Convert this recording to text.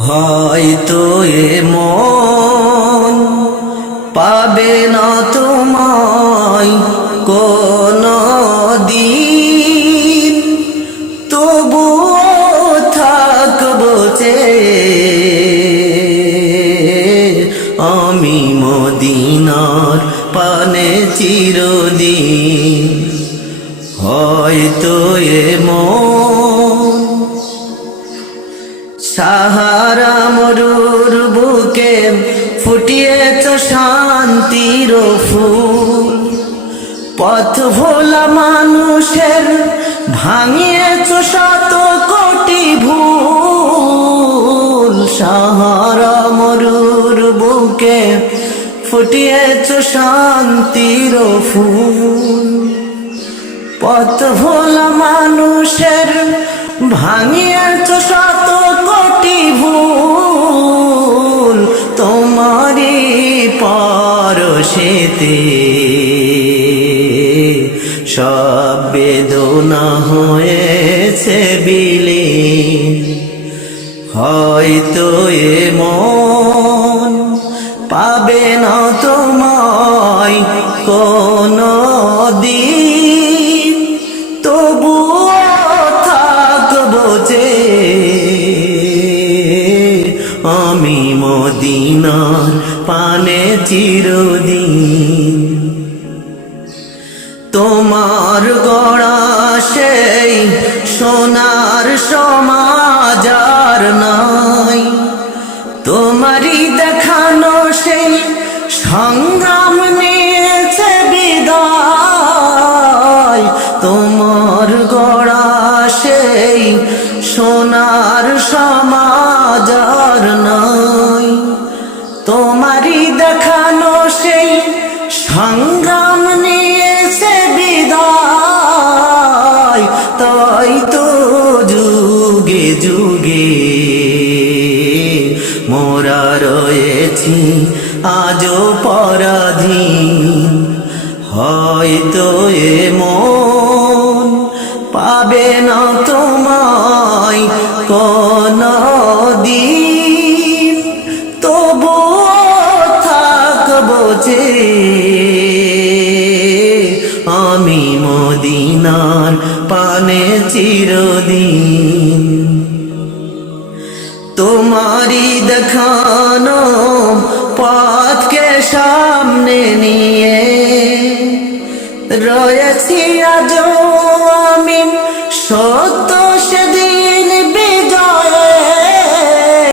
হয়তো মন পাবে না তোমায় কোনো দিন, তবুও থাকবো আমি মদিনার পানে চিরদিন। হয়তো মন সাহারা মরুর বুকে ফুটিয়েছ শান্তির ফুল, পথ ভোলা মানুষের ভাঙিয়েছ শত কোটি ভুল। সাহারা মরুর বুকে ফুটিয়েছ শান্তির ফুল, পথ ভোলা মানুষের ভাঙিয়েছ শত কোটি ভুল। তোমারই পরশেতে সব বেদনা হয়েছে বিলীন। হয়তো মন পাবে না তোমায় কোনো দিন, তবুও থাকবো আমি মদিনার পানে চিরদিন। তোমার গড়া সেই সোনার সমাজ আর নাই, তোমারই দেখানো সেই সংগ্রাম নিয়েছে বিদায়। তোমার গড়া সেই সোনার সমাজ আর নাই, তোমারই দেখানো সেই সংগ্রাম নিয়েছে বিদায়। তাই তো যুগে যুগে মোরা রয়েছি আজও পরাধীন। হয়তো মন পাবে না তোমায় কোনো দিন, তবুও থাকবো আমি মদিনার পানে চিরদিন। তোমারই দেখানো পথকে সামনে নিয়ে রয়েছি আজও আমি